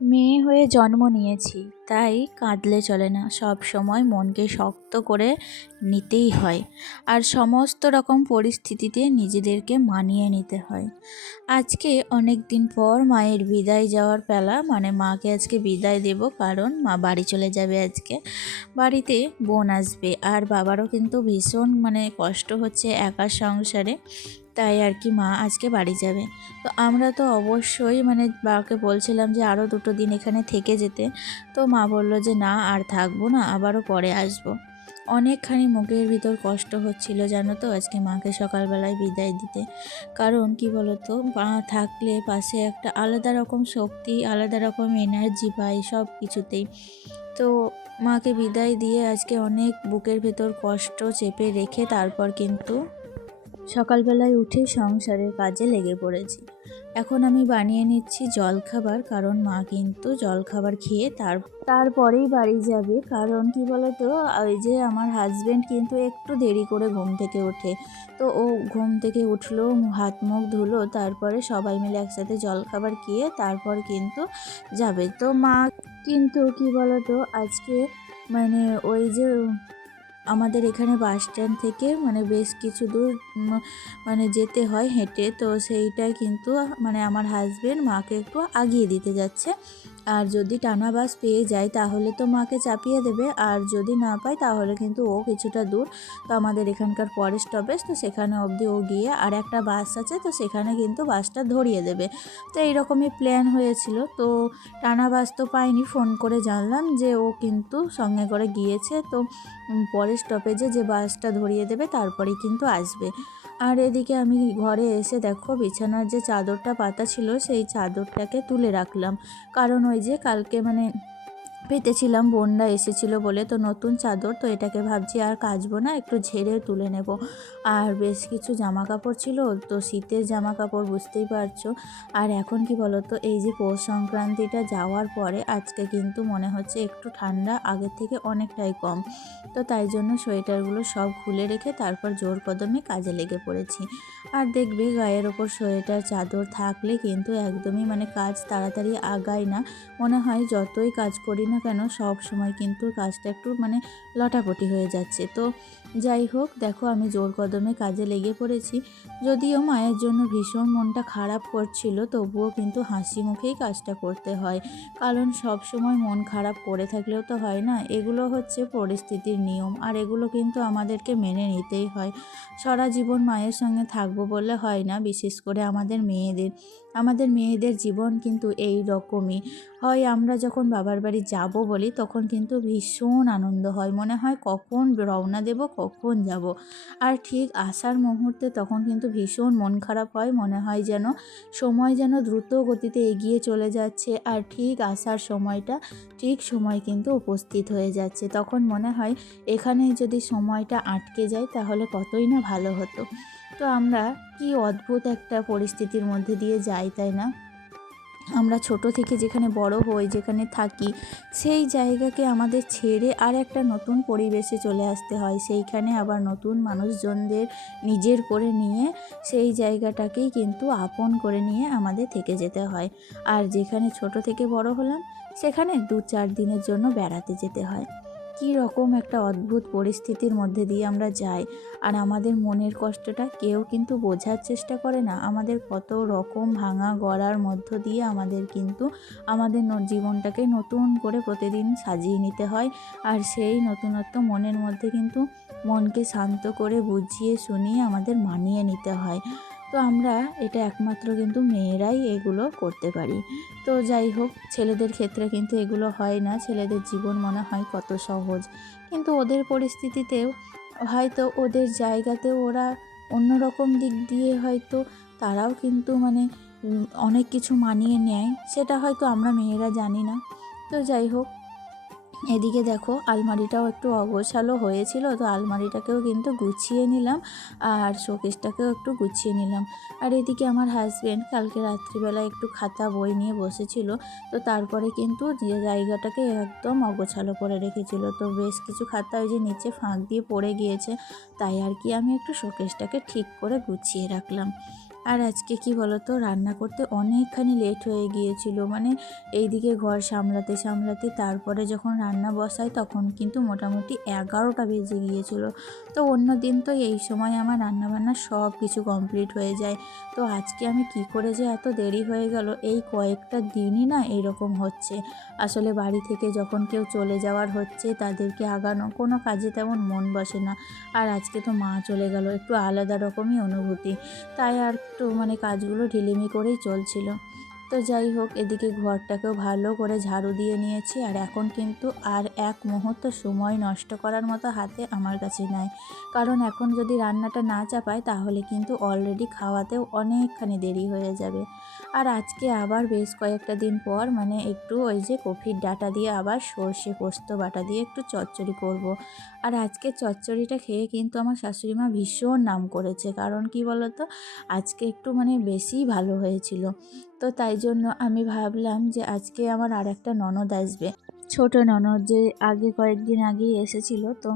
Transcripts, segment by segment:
মেয়ে হয়ে জন্ম নিয়েছি, তাই কাঁদলে চলে না। সব সময় মনকে শক্ত করে নিতেই হয়, আর সমস্ত রকম পরিস্থিতিতে নিজেদেরকে মানিয়ে নিতে হয়। আজকে অনেক দিন পর মায়ের বিদায় যাওয়ার পালা, মানে মাকে আজকে বিদায় দেব, কারণ মা বাড়ি চলে যাবে। আজকে বাড়িতে বোন আসবে, আর বাবারও কিন্তু ভীষণ কষ্ট হচ্ছে একা সংসারে, তাই আর কি মা আজকে বাড়ি যাবে। তো আমরা তো অবশ্যই বাবাকে বলছিলাম যে আরও 2 দিন এখানে থেকে যেতে। তো মা বলল যে না, আর থাকবো না, আবারও পরে আসবো। অনেকখানি মুখের ভিতর কষ্ট হচ্ছিল জানো তো, আজকে মাকে সকালবেলায় বিদায় দিতে। কারণ কি বলতো, মা থাকলে পাশে একটা আলাদা রকম শক্তি, আলাদা রকম এনার্জি পাই সব কিছুতেই। তো মাকে বিদায় দিয়ে আজকে অনেক বুকের ভেতর কষ্ট চেপে রেখে তারপর কিন্তু সকালবেলায় উঠে সংসারের কাজে লেগে পড়েছি। এখন আমি বানিয়ে নিচ্ছি জলখাবার, কারণ মা কিন্তু জলখাবার খেয়ে তারপরেই বাড়ি যাবে। কারণ কি বলতো, ওই যে আমার হাজব্যান্ড কিন্তু একটু দেরি করে ঘুম থেকে ওঠে। তো ও ঘুম থেকে উঠলো, হাত মুখ ধুলো, তারপরে সবাই মিলে একসাথে জলখাবার খেয়ে তারপর কিন্তু যাবে। তো মা কিন্তু কি বলতো, আজকে ওই যে আমাদের এখানে বাস স্ট্যান্ড থেকে বেশ কিছু দূর যেতে হয় হেঁটে। তো সেইটাই কিন্তু আমার হাজবেন্ড মাকে একটু আগিয়ে দিতে যাচ্ছে। আর যদি টানা বাস পেয়ে যায় তাহলে তো মাকে চাপিয়ে দেবে, আর যদি না পায় তাহলে কিন্তু ও কিছুটা দূর, তো আমাদের এখানকার পরের স্টপেজ, তো সেখানে অবধি ও গিয়ে আর একটা বাস আছে, তো সেখানে কিন্তু বাসটা ধরিয়ে দেবে। তো এইরকমই প্ল্যান হয়েছিল। তো টানা বাস তো পাইনি, ফোন করে জানলাম যে ও কিন্তু সঙ্গে করে গিয়েছে। তো পরের স্টপেজে যে বাসটা ধরিয়ে দেবে তারপরেই কিন্তু আসবে। আর এদিকে আমি ঘরে এসে দেখো, বিছানার যে চাদরটা পাতা ছিল সেই চাদরটাকে তুলে রাখলাম। কারণ ওই যে কালকে পেতেছিলাম, বন্যা এসেছিল বলে, তো নতুন চাদর, তো এটাকে ভাবছি আর কাচবো না, একটু ঝেড়ে তুলে নেব। আর বেশ কিছু জামা কাপড় ছিল, তো শীতের জামা কাপড় বুঝতেই পারছো। আর এখন কি বলতো, এই যে পৌষ সংক্রান্তিটা যাওয়ার পরে আজকে কিন্তু মনে হচ্ছে একটু ঠান্ডা আগের থেকে অনেকটাই কম। তো তাই জন্য সোয়েটারগুলো সব খুলে রেখে তারপর জোর কদমে কাজে লেগে পড়েছি। আর দেখবে গায়ের ওপর সোয়েটার চাদর থাকলে কিন্তু একদমই কাজ তাড়াতাড়ি আগায় না। মনে হয় যতই কাজ করি না কেন সব সময় কিন্তু কাজটা একটু লটাপটি হয়ে যাচ্ছে। তো যাই হোক, দেখো আমি জোর কদমে কাজে লেগে পড়েছি। যদিও মায়ের জন্য ভীষণ মনটা খারাপ করছিল, তবুও কিন্তু হাসি মুখেই কাজটা করতে হয়। কারণ সব সময় মন খারাপ করে থাকলেও তো হয় না, এগুলো হচ্ছে পরিস্থিতির নিয়ম, আর এগুলো কিন্তু আমাদেরকে মেনে নিতেই হয়। সারা জীবন মায়ের সঙ্গে থাকবো বললে হয় না, বিশেষ করে আমাদের মেয়েদের জীবন কিন্তু এই রকমই হয়। আমরা যখন বাবার বাড়ি যাব বলি তখন কিন্তু ভীষণ আনন্দ হয়, মনে হয় কখন রওনা দেব, কখন যাব। আর ঠিক আসার মুহূর্তে তখন কিন্তু ভীষণ মন খারাপ হয়, মনে হয় যেন সময় যেন দ্রুত গতিতে এগিয়ে চলে যাচ্ছে, আর ঠিক আসার সময়টা ঠিক সময় কিন্তু উপস্থিত হয়ে যাচ্ছে। তখন মনে হয় এখানে যদি সময়টা আটকে যায় তাহলে কতই না ভালো হতো। তো আমরা কি অদ্ভুত একটা পরিস্থিতির মধ্যে দিয়ে যাই, তাই না? আমরা ছোট থেকে যেখানে বড় হই, যেখানে থাকি, সেই জায়গাকে আমাদের ছেড়ে আর একটা নতুন পরিবেশে চলে আসতে হয়। সেইখানে আবার নতুন মানুষজনদের নিজের করে নিয়ে সেই জায়গাটাকেই কিন্তু আপন করে নিয়ে আমাদের থেকে যেতে হয়। আর যেখানে ছোট থেকে বড় হলাম সেখানে 2-4 দিনের জন্য বেড়াতে যেতে হয়। কী রকম একটা অদ্ভুত পরিস্থিতির মধ্যে দিয়ে আমরা যাই, আর আমাদের মনের কষ্টটা কেউ কিন্তু বোঝার চেষ্টা করে না। আমাদের কত রকম ভাঙা গড়ার মধ্য দিয়ে আমাদের কিন্তু আমাদের জীবনটাকে নতুন করে প্রতিদিন সাজিয়ে নিতে হয়। আর সেই নতুনত্ব মনের মধ্যে কিন্তু মনকে শান্ত করে বুঝিয়ে শুনিয়ে আমাদের মানিয়ে নিতে হয়। তো আমরা এটা একমাত্র কিন্তু মেয়েরাই এগুলো করতে পারি। তো যাই হোক, ছেলেদের ক্ষেত্রে কিন্তু এগুলো হয় না। ছেলেদের জীবন মনে হয় কত সহজ, কিন্তু ওদের পরিস্থিতিতেও হয়তো ওদের জায়গাতেও ওরা অন্যরকম দিক দিয়ে হয়তো তারাও কিন্তু অনেক কিছু মানিয়ে নেয়, সেটা হয়তো আমরা মেয়েরা জানি না। তো যাই হোক, এদিকে দেখো আলমারিটাও একটু অগোছালো হয়েছিল, তো আলমারিটাকেও কিন্তু গুছিয়ে নিলাম, আর শোকেসটাকেও একটু গুছিয়ে নিলাম। আর এদিকে আমার হাজব্যান্ড কালকে রাত্রিবেলা একটু খাতা বই নিয়ে বসেছিল, তো তারপরে কিন্তু যে জায়গাটাকে একদম অগোছালো করে রেখেছিল। তো বেশ কিছু খাতা ওই যে নিচে ফাঁক দিয়ে পড়ে গিয়েছে, তাই আর কি আমি একটু শোকেসটাকে ঠিক করে গুছিয়ে রাখলাম। আর আজকে কি বলতো, রান্না করতে অনেকখানি লেট হয়ে গিয়েছিল, মানে এইদিকে ঘর সামলাতে সামলাতে তারপরে যখন রান্না বসাই তখন কিন্তু মোটামুটি 11টা বেজে গিয়েছিল। তো অন্য দিন তো এই সময় আমার রান্নাবান্না সব কিছু কমপ্লিট হয়ে যায়। তো আজকে আমি কি করে যে এত দেরি হয়ে গেল, এই কয়েকটা দিনই না এরকম হচ্ছে। আসলে বাড়ি থেকে যখন কেউ চলে যাওয়ার হচ্ছে তাদেরকে আগানো কোনো কাজে তেমন মন বসে না। আর আজকে তো মা চলে গেল, একটু আলাদা রকমই অনুভূতি, তাই আর একটু মানে কাজগুলো ঢিলেমি করেই চলছিল। তো যাই হোক, এদিকে ঘরটাকেও ভালো করে ঝাড়ু দিয়ে নিয়েছি। আর এখন কিন্তু আর এক মুহূর্ত সময় নষ্ট করার মতো হাতে আমার কাছে নাই, কারণ এখন যদি রান্নাটা না চাপাই তাহলে কিন্তু অলরেডি খাওয়াতেও অনেকখানি দেরি হয়ে যাবে। আর আজকে আবার বেশ কয়েকটা দিন পর মানে একটু ওই যে কফির ডাঁটা দিয়ে আবার সর্ষে পোস্ত বাটা দিয়ে একটু চচ্চড়ি করব। আর আজকে চচ্চড়িটা খেয়ে কিন্তু আমার শাশুড়ি মা ভীষণ নাম করেছে, কারণ কি বলতো, আজকে একটু মানে বেশিই ভালো হয়েছিল। তো তাই জন্য আমি ভাবলাম যে আজকে আমার আর একটা ননদ আসবে, ছোট ননদ, যে আগে কয়েকদিন আগেই এসেছিল। তো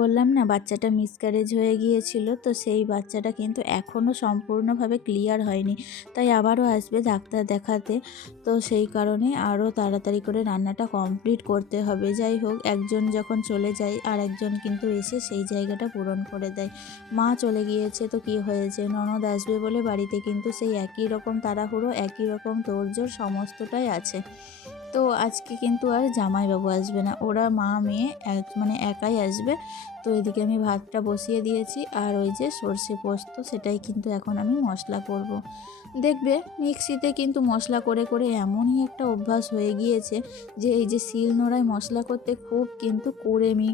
বললাম না বাচ্চাটা মিসক্যারেজ হয়ে গিয়েছিল, তো সেই বাচ্চাটা কিন্তু এখনও সম্পূর্ণভাবে ক্লিয়ার হয়নি, তাই আবারও আসবে ডাক্তার দেখাতে। তো সেই কারণে আরও তাড়াতাড়ি করে রান্নাটা কমপ্লিট করতে হবে। যাই হোক, একজন যখন চলে যায় আর একজন কিন্তু এসে সেই জায়গাটা পূরণ করে দেয়। মা চলে গিয়েছে তো কি হয়েছে, ননদ আসবে বলে বাড়িতে কিন্তু সেই একই রকম তাড়াহুড়ো, একই রকম তোড়জোড় সমস্তটাই আছে। তো আজকে কিন্তু আর জামাইবাবু আসবে না, ওরা মা মেয়ে মানে একাই আসবে। তো এদিকে আমি ভাতটা বসিয়ে দিয়েছি, আর ওই যে সর্ষে পোস্ত সেটাই কিন্তু এখন আমি মশলা করব। দেখবে মিক্সিতে কিন্তু মশলা করে করে এমনই একটা অভ্যাস হয়ে গিয়েছে যে এই যে শিলনোড়ায় মশলা করতে খুব কিন্তু কুড়েমি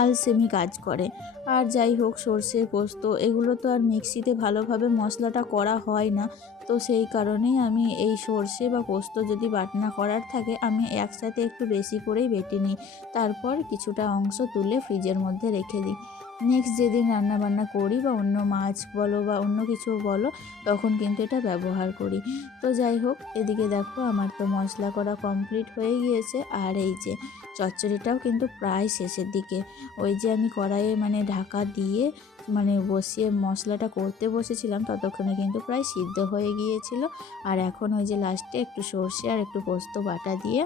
আলসেমি কাজ করে। আর যাই হোক, সর্ষে পোস্ত এগুলো তো আর মিক্সিতে ভালোভাবে মশলাটা করা হয় না। তো সেই কারণেই আমি এই সর্ষে বা পোস্ত যদি বাটনা করার থাকে আমি একসাথে একটু বেশি করেই বেটে নিই, তারপর কিছুটা অংশ তুলে ফ্রিজের মধ্যে রেখে দিই। নেক্সট যেদিন রান্নাবান্না করি বা অন্য মাছ বলো বা অন্য কিছু বলো, তখন কিন্তু এটা ব্যবহার করি। তো যাই হোক, এদিকে দেখো আমার তো মশলা করা কমপ্লিট হয়ে গিয়েছে। আর এই যে চচ্চড়িটাও কিন্তু প্রায় শেষের দিকে। ওই যে আমি কড়াইয়ে মানে ঢাকা দিয়ে মানে বসিয়ে মশলাটা করতে বসেছিলাম ততক্ষণে কিন্তু প্রায় সিদ্ধ হয়ে গিয়েছিল। আর এখন ওই যে লাস্টে একটু সর্ষে আর একটু পোস্ত বাটা দিয়ে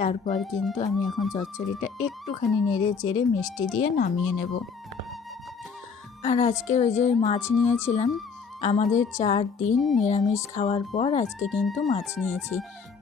তারপর কিন্তু আমি এখন চচ্চড়িটা একটুখানি নেড়ে চেড়ে মিষ্টি দিয়ে নামিয়ে নেব। আর আজকে ওই যে মাছ নিয়েছিলাম, আমাদের 4 দিন নিরামিষ খাওয়ার পর আজকে কিন্তু মাছ নিয়েছি।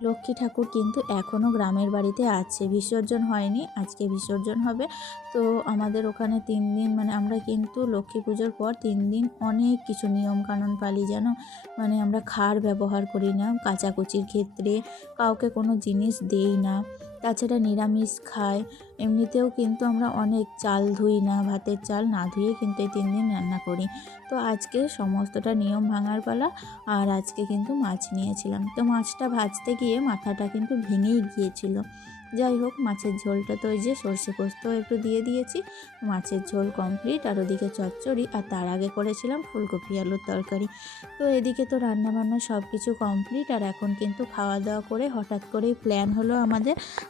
লক্ষ্মী ঠাকুর কিন্তু এখনও গ্রামের বাড়িতে আছে, বিসর্জন হয়নি, আজকে বিসর্জন হবে। তো আমাদের ওখানে 3 দিন মানে আমরা কিন্তু লক্ষ্মী পুজোর পর 3 দিন অনেক কিছু নিয়মকানুন পালি জানো। মানে আমরা খার ব্যবহার করি না কাচাকুচির ক্ষেত্রে, কাউকে কোনো জিনিস দেই না, তাছাড়া নিরামিষ খাই। এমনিতেও কিন্তু আমরা অনেক চাল ধুই না, ভাতের চাল না ধুয়ে কিন্তু এই 3 দিন রান্না করি। তো আজকে সমস্তটা নিয়ম ভাঙার পালা। আর আজকে কিন্তু মাছ নিয়েছিলাম, তো মাছটা ভাজতে গিয়ে মাথাটা কিন্তু ভেঙেই গিয়েছিল। যাই হোক, মাছের ঝোলটা তো ওই যে সর্ষে পোস্ত একটু দিয়ে দিয়েছি, মাছের ঝোল কমপ্লিট। আর ওদিকে চচ্চড়ি, আর তার আগে করেছিলাম ফুলকপি আলুর তরকারি। তো এদিকে তো রান্নাবান্না সব কিছু কমপ্লিট। আর এখন কিন্তু খাওয়া দাওয়া করে হঠাৎ করেই প্ল্যান হলো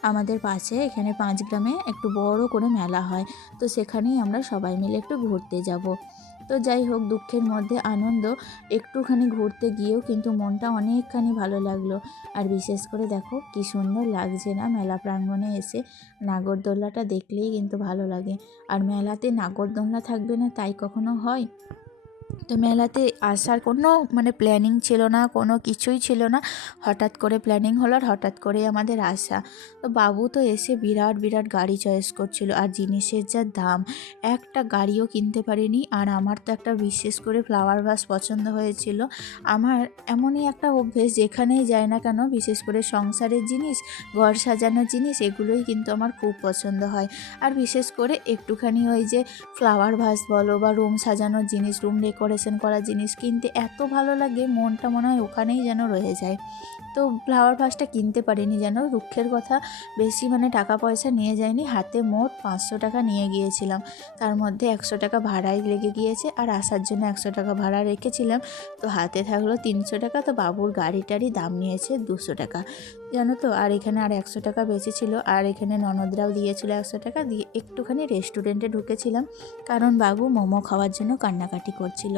আমাদের পাশে এখানে 5 গ্রামে একটু বড় করে মেলা হয়, তো সেখানেই আমরা সবাই মিলে একটু ঘুরতে যাব। তো যাই হোক, দুঃখের মধ্যে আনন্দ, একটুখানি ঘুরতে গিয়েও কিন্তু মনটা অনেকখানি ভালো লাগলো। আর বিশেষ করে দেখো কি সুন্দর লাগছে না মেলা প্রাঙ্গণে এসে, নাগরদোলনাটা দেখলেই কিন্তু ভালো লাগে। আর মেলাতে নাগরদোলনা থাকবে না তাই কখনো হয়? তো মেলাতে আসার কোনো মানে প্ল্যানিং ছিল না, কোনো কিছুই ছিল না, হঠাৎ করে প্ল্যানিং হলো আর হঠাৎ করেই আমাদের আসা। তো বাবু তো এসে বিরাট বিরাট গাড়ি চয়েস করছিল, আর জিনিসের যা দাম, একটা গাড়িও কিনতে পারিনি। আর আমার তো একটা বিশেষ করে ফ্লাওয়ার ভাস পছন্দ হয়েছিল। আমার এমনই একটা অভ্যেস, যেখানেই যায় না কেন বিশেষ করে সংসারের জিনিস, ঘর সাজানোর জিনিস, এগুলোই কিন্তু আমার খুব পছন্দ হয়। আর বিশেষ করে একটুখানি ওই যে ফ্লাওয়ার ভাস বলো বা রুম সাজানোর জিনিস, রুম ডেকোরেশন করা জিনিস কিনতে এত ভালো লাগে, মনটা মনে হয় ওখানেই যেন রয়ে যায়। তো ফ্লাওয়ার ভাসটা কিনতে পারিনি, যেন দুঃখের কথা। বেশি মানে টাকা পয়সা নিয়ে যায়নি, হাতে মোট 500 টাকা নিয়ে গিয়েছিলাম, তার মধ্যে 100 টাকা ভাড়াই লেগে গিয়েছে, আর আসার জন্য 100 টাকা ভাড়া রেখেছিলাম। তো হাতে থাকলো 300 টাকা, তো বাবুর গাড়িটারই দাম নিয়েছে 200 টাকা। জানো তো। আর এখানে আর 100 টাকা বেঁচে ছিল, আর এখানে ননদরাও দিয়েছিল 100 টাকা দিয়ে একটুখানি রেস্টুরেন্টে ঢুকেছিলাম, কারণ বাবু মোমো খাওয়ার জন্য কান্নাকাটি করছিল।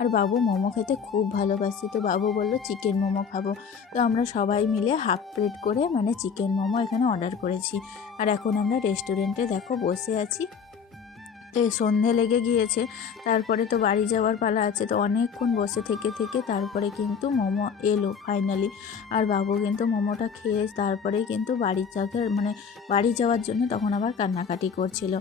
আর বাবু মোমো খেতে খুব ভালোবাসে, তো বাবু বলল চিকেন মোমো খাবো। তো আমরা সবাই মিলে হাফ প্লেট করে মানে চিকেন মোমো এখানে অর্ডার করেছি। আর এখন আমরা রেস্টুরেন্টে দেখো বসে আছি। তো সন্ধে লেগে গিয়েছে, তারপরে তো বাড়ি যাওয়ার পালা আছে, তো অনেকক্ষণ বসে থেকে থেকে তারপরে কিন্তু মোমো এলো ফাইনালি। আর বাবু কিন্তু মোমোটা খেয়ে তারপরেই কিন্তু বাড়ি যাওয়ার জন্য তখন আবার কান্নাকাটি করছিল।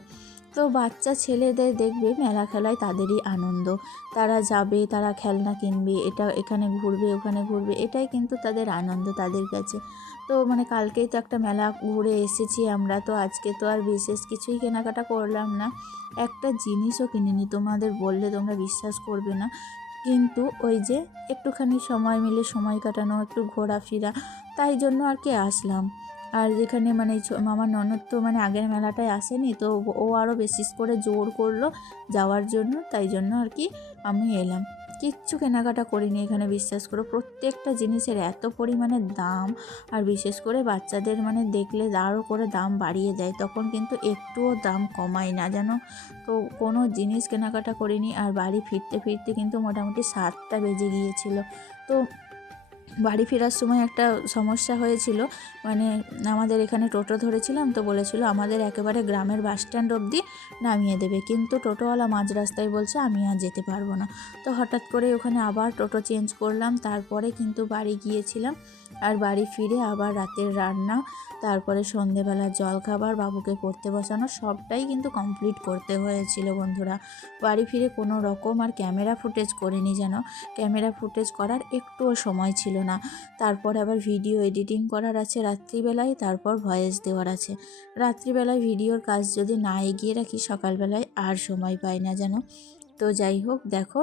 তো বাচ্চা ছেলেদের দেখবে মেলা খেলায় তাদেরই আনন্দ, তারা যাবে, তারা খেলনা কিনবে, এটা এখানে ঘুরবে ওখানে ঘুরবে, এটাই কিন্তু তাদের আনন্দ তাদের কাছে। তো কালকেই তো একটা মেলা ঘুরে এসেছি আমরা, তো আজকে তো আর বিশেষ কিছুই কেনাকাটা করলাম না, একটা জিনিসও কিনিনি, তোমাদের বললে তোমরা বিশ্বাস করবে না। কিন্তু ওই যে একটুখানি সময় মিলে সময় কাটানো, একটু ঘোরাফেরা, তাই জন্য আর কি আসলাম। আর যেখানে আমার ননদ তো আগের মেলাটায় আসেনি, তো ও আরও বেশি করে জোর করলো যাওয়ার জন্য, তাই জন্য আর কি আমি এলাম। কিচ্ছু কেনাকাটা করিনি এখানে, বিশ্বাস করো। প্রত্যেকটা জিনিসের এত পরিমাণে দাম, আর বিশেষ করে বাচ্চাদের দেখলে আরও করে দাম বাড়িয়ে দেয়, তখন কিন্তু একটুও দাম কমায় না জানো। তো কোনো জিনিস কেনাকাটা করিনি। আর বাড়ি ফিরতে ফিরতে কিন্তু মোটামুটি 7টা বেজে গিয়েছিল। তো বাড়ি ফেরার সময় একটা সমস্যা হয়েছিল, আমাদের এখানে টোটো ধরেছিলাম, তো বলেছিল আমাদের একেবারে গ্রামের বাস স্ট্যান্ড অবধি নামিয়ে দেবে, কিন্তু টোটোওয়ালা মাঝ রাস্তায় বলছে আমি আর যেতে পারবো না। তো হঠাৎ করে ওখানে আবার টোটো চেঞ্জ করলাম, তারপরে কিন্তু বাড়ি গিয়েছিলাম। আর বাড়ি ফিরে আবার রাতের রান্না, তারপরে সন্ধেবেলার জলখাবার, বাবুকে পড়তে বসানো, সবটাই কিন্তু কমপ্লিট করতে হয়েছিল বন্ধুরা। বাড়ি ফিরে কোনো রকম আর ক্যামেরা ফুটেজ করিনি যেন, ক্যামেরা ফুটেজ করার একটুও সময় ছিল না। তারপর আবার ভিডিও এডিটিং করার আছে রাত্রিবেলায়, তারপর ভয়েস দেওয়ার আছে। রাত্রিবেলায় ভিডিওর কাজ যদি না এগিয়ে রাখি, সকালবেলায় আর সময় পাই না যেন। তো যাই হোক, দেখো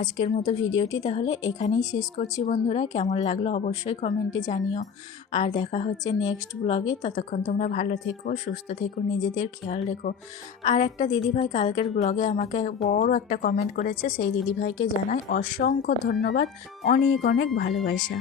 আজকের মতো ভিডিওটি তাহলে এখানেই শেষ করছি বন্ধুরা। কেমন লাগলো অবশ্যই কমেন্টে জানিও। আর দেখা হচ্ছে নেক্সট ব্লগে, ততক্ষণ তোমরা ভালো থেকো, সুস্থ থেকো, নিজেদের খেয়াল রেখো। আর একটা দিদিভাই কালকের ব্লগে আমাকে বড় একটা কমেন্ট করেছে, সেই দিদিভাইকে জানাই অসংখ্য ধন্যবাদ, অনেক অনেক ভালোবাসা।